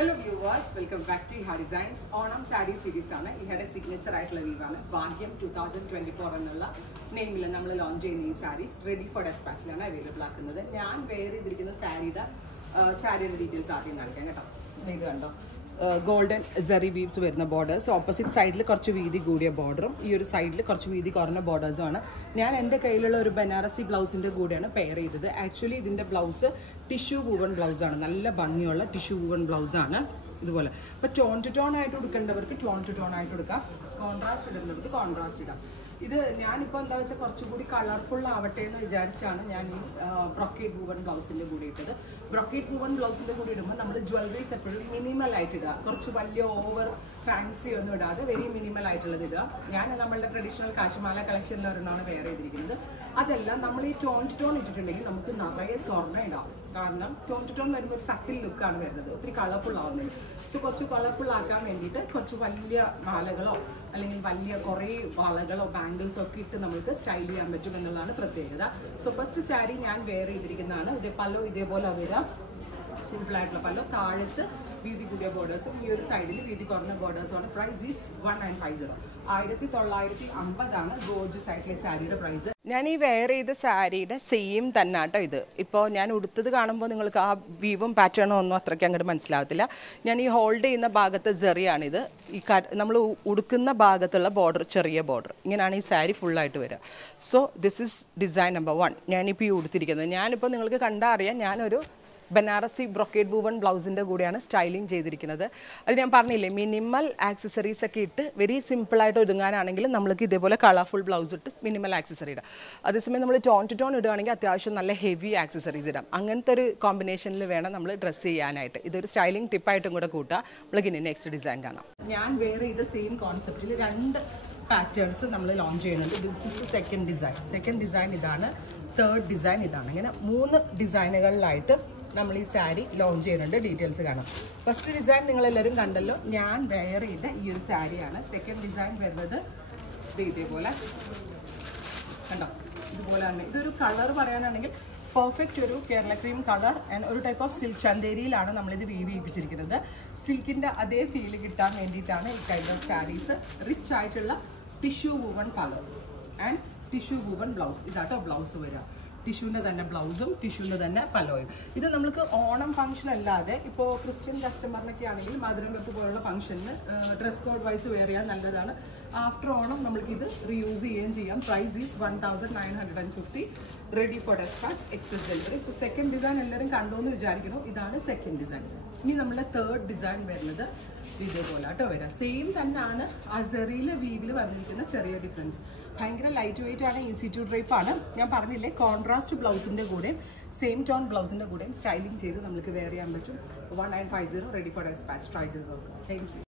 Hello viewers, welcome back to Iha Designs. Onam Saree series ആണ് ഇഹയുടെ signature ആയിട്ടുള്ള വീവാണ്. ഭാഗ്യം 2024 എന്നുള്ള നെയിമിൽ നമ്മൾ ലോഞ്ച് ചെയ്യുന്ന ഈ സാരീസ് റെഡി ഫോർ ഡെസ്പാച്ചിലാണ് അവൈലബിൾ ആക്കുന്നത്. ഞാൻ വെയർ ചെയ്തിരിക്കുന്ന സാരിയുടെ ഡീറ്റെയിൽസ് ആദ്യം കാണിക്കാം കേട്ടോ. ഇത് കണ്ടോ, ഗോൾഡൻ സെറി വീവ്സ് വരുന്ന ബോർഡേഴ്സ്, ഓപ്പോസിറ്റ് സൈഡിൽ കുറച്ച് വീതി കൂടിയ ബോർഡറും ഈ ഒരു സൈഡിൽ കുറച്ച് വീതി കുറഞ്ഞ ബോർഡേഴ്സുമാണ്. ഞാൻ എൻ്റെ കയ്യിലുള്ള ഒരു ബനാറസി ബ്ലൗസിൻ്റെ കൂടെയാണ് പെയർ ചെയ്തത്. ആക്ച്വലി ഇതിൻ്റെ ബ്ലൗസ് ടിഷ്യൂ വൂവൺ ബ്ലൗസാണ്, നല്ല ഭംഗിയുള്ള ടിഷ്യൂ വൂവൺ ബ്ലൗസാണ്. ഇതുപോലെ ഇപ്പോൾ ടോൺ ടു ടോൺ ആയിട്ട് കൊടുക്കേണ്ടവർക്ക് ടോൺ ടു ടോൺ ആയിട്ട് കൊടുക്കാം, കോൺട്രാസ്റ്റ് ഇടേണ്ടവർക്ക് കോൺട്രാസ്റ്റ് ഇടാം. ഇത് ഞാനിപ്പോൾ എന്താ വെച്ചാൽ കുറച്ചുകൂടി കളർഫുൾ ആവട്ടെ എന്ന് വിചാരിച്ചാണ് ഞാൻ ഈ ബ്രൊക്കേറ്റ് വൂവൺ ബ്ലൗസിൻ്റെ കൂടെ ഇട്ടത്. ബ്രൊക്കേറ്റ് വൂവൺ ബ്ലൗസിൻ്റെ കൂടെ ഇടുമ്പോൾ നമ്മൾ ജ്വല്ലറീസ് എപ്പോഴും മിനിമൽ ആയിട്ട് ഇടുക, കുറച്ച് വലിയ ഓവർ ഫാൻസി ഒന്നും ഇടാതെ വെരി മിനിമൽ ആയിട്ടുള്ളത് ഇടുക. ഞാൻ നമ്മളുടെ ട്രഡീഷണൽ കാശുമാല കളക്ഷനിൽ ഒരെണ്ണമാണ് വെയർ ചെയ്തിരിക്കുന്നത്. അതെല്ലാം നമ്മൾ ഈ ടോൺ ടു ടോൺ ഇട്ടിട്ടുണ്ടെങ്കിൽ നമുക്ക് നിറയെ സ്വർണ്ണം ഇടാം. കാരണം ടോൺ ടു ടോൺ വരുമ്പോൾ ഒരു സട്ടിൽ ലുക്കാണ് വരുന്നത്, ഒത്തിരി കളർഫുൾ ആവുന്നത്. സോ കുറച്ച് കളർഫുൾ ആക്കാൻ വേണ്ടിയിട്ട് കുറച്ച് വലിയ മാലകളോ അല്ലെങ്കിൽ വലിയ കുറേ വളകളോ ബാംഗിൾസോ ഒക്കെ ഇട്ട് നമുക്ക് സ്റ്റൈൽ ചെയ്യാൻ പറ്റും എന്നുള്ളതാണ് പ്രത്യേകത. സോ ഫസ്റ്റ് സാരി ഞാൻ വെയർ ചെയ്തിരിക്കുന്നതാണ്. ഇത് പല്ലോ ഇതേപോലെ വരാം, സിമ്പിൾ ആയിട്ടുള്ള പല്ലോ, താഴത്ത് വീതി കൂടിയ ബോർഡേഴ്സും ഈ ഒരു സൈഡിൽ വീതി കുറഞ്ഞ ബോർഡേഴ്സുമാണ്. Price is 1950. 1950 ഗോർജസ് ആയിട്ടുള്ള സാരിയുടെ പ്രൈസ്. ഞാൻ ഈ വെയർ ചെയ്ത സാരിയുടെ സെയിം തന്നെ കേട്ടോ ഇത്. ഇപ്പോൾ ഞാൻ ഉടുത്തത് കാണുമ്പോൾ നിങ്ങൾക്ക് ആ വീവും പാറ്റേണും ഒന്നും അത്രയ്ക്ക് അങ്ങോട്ട് മനസ്സിലാവത്തില്ല. ഞാൻ ഈ ഹോൾഡ് ചെയ്യുന്ന ഭാഗത്ത് ജെറിയാണിത്. ഈ നമ്മൾ ഉടുക്കുന്ന ഭാഗത്തുള്ള ബോർഡർ ചെറിയ ബോർഡർ, ഇങ്ങനെയാണ് ഈ സാരി ഫുള്ളായിട്ട് വരിക. So this is design number 1. ഞാനിപ്പോൾ ഈ ഉടുത്തിരിക്കുന്നത്, ഞാനിപ്പോൾ നിങ്ങൾക്ക് കണ്ടാൽ അറിയാം, ഞാനൊരു ബനാറസി ബ്രൊക്കേറ്റ് വൂവൺ ബ്ലൗസിൻ്റെ കൂടെയാണ് സ്റ്റൈലിംഗ് ചെയ്തിരിക്കുന്നത്. അത് ഞാൻ പറഞ്ഞില്ലേ, മിനിമൽ ആക്സസറീസ് ഒക്കെ ഇട്ട് വെരി സിമ്പിളായിട്ട് ഒതുങ്ങാനാണെങ്കിൽ നമ്മൾക്ക് ഇതേപോലെ കളർഫുൾ ബ്ലൗസ് ഇട്ട് മിനിമൽ ആക്സസറി ഇടാം. അതേസമയം നമ്മൾ ടോൺ ടു ടോൺ ഇടുകയാണെങ്കിൽ അത്യാവശ്യം നല്ല ഹെവി ആക്സസറീസ് ഇടാം. അങ്ങനത്തെ ഒരു കോമ്പിനേഷനിൽ വേണം നമ്മൾ ഡ്രസ്സ് ചെയ്യാനായിട്ട്. ഇതൊരു സ്റ്റൈലിംഗ് ടിപ്പായിട്ടും കൂടെ കൂട്ടാം. നമ്മൾക്ക് ഇനി നെക്സ്റ്റ് ഡിസൈൻ കാണാം. ഞാൻ വെയർ ചെയ്ത സെയിം കോൺസെപ്റ്റിൽ 2 പാറ്റേൺസ് നമ്മൾ ലോഞ്ച് ചെയ്യുന്നുണ്ട്. This is the second design ഇതാണ്, തേർഡ് ഡിസൈൻ ഇതാണ്. ഇങ്ങനെ 3 ഡിസൈനുകളിലായിട്ട് നമ്മൾ ഈ സാരി ലോഞ്ച് ചെയ്യുന്നുണ്ട്. ഡീറ്റെയിൽസ് കാണാം. ഫസ്റ്റ് ഡിസൈൻ നിങ്ങളെല്ലാവരും കണ്ടല്ലോ, ഞാൻ വെയർ ചെയ്ത ഈ ഒരു സാരിയാണ്. സെക്കൻഡ് ഡിസൈൻ വരുന്നത് ഇതേപോലെ കണ്ടോ, ഇതുപോലെ തന്നെ. ഇതൊരു കളർ പറയാനാണെങ്കിൽ പെർഫെക്റ്റ് ഒരു കേരള ക്രീം കളർ ആൻഡ് ഒരു ടൈപ്പ് ഓഫ് സിൽക്ക് ചന്തേരിയിലാണ് നമ്മളിത് വീവ് ചെയ്യിപ്പിച്ചിരിക്കുന്നത്. സിൽക്കിൻ്റെ അതേ ഫീൽ കിട്ടാൻ വേണ്ടിയിട്ടാണ് ഈ കൈൻഡ് ഓഫ് സാരീസ്. റിച്ച് ആയിട്ടുള്ള tissue woven colour and tissue woven blouse. ഇതാട്ടോ ബ്ലൗസ് വരിക. ടിഷ്യൂവിൻ്റെ തന്നെ ബ്ലൗസും ടിഷ്യൂവിൻ്റെ തന്നെ പല്ലോയും. ഇത് നമുക്ക് ഓണം ഫംഗ്ഷൻ അല്ലാതെ ഇപ്പോൾ ക്രിസ്ത്യൻ കസ്റ്റമറിനൊക്കെ ആണെങ്കിൽ മധുരം വെപ്പ് പോലുള്ള ഫംഗ്ഷനിൽ ഡ്രസ് കോഡ് വൈസ് വെയർ ചെയ്യാൻ നല്ലതാണ്. ആഫ്റ്റർ ഓണം നമ്മൾക്കിത് റീയൂസ് ചെയ്യുകയും ചെയ്യാം. Price is 1950. Ready for dispatch, express delivery. So second design എല്ലാവരും കണ്ടു എന്ന് വിചാരിക്കുന്നു. ഇതാണ് സെക്കൻഡ് ഡിസൈൻ. ഇനി നമ്മുടെ തേർഡ് ഡിസൈൻ വരുന്നത് ഇതേപോലെ കേട്ടോ വരാം. സെയിം തന്നെയാണ്, ആ സെറിയിലെ വീവിൽ വന്നിരിക്കുന്ന ചെറിയ ഡിഫറൻസ്. ഭയങ്കര ലൈറ്റ് വെയിറ്റ് ആണ്, ഈസി ടു ഡ്രൈപ്പ് ആണ്. ഞാൻ പറഞ്ഞില്ലേ, കോൺട്രാസ്റ്റ് ബ്ലൗസിൻ്റെ കൂടെയും സെയിം ടോൺ ബ്ലൗസിൻ്റെ കൂടെയും സ്റ്റൈലിംഗ് ചെയ്ത് നമുക്ക് വെയർ ചെയ്യാൻ പറ്റും. 1950 റെഡി ഫോർ ഡെസ്പാച്ച്. ട്രൈ ചെയ്ത് നോക്കാം. Thank you.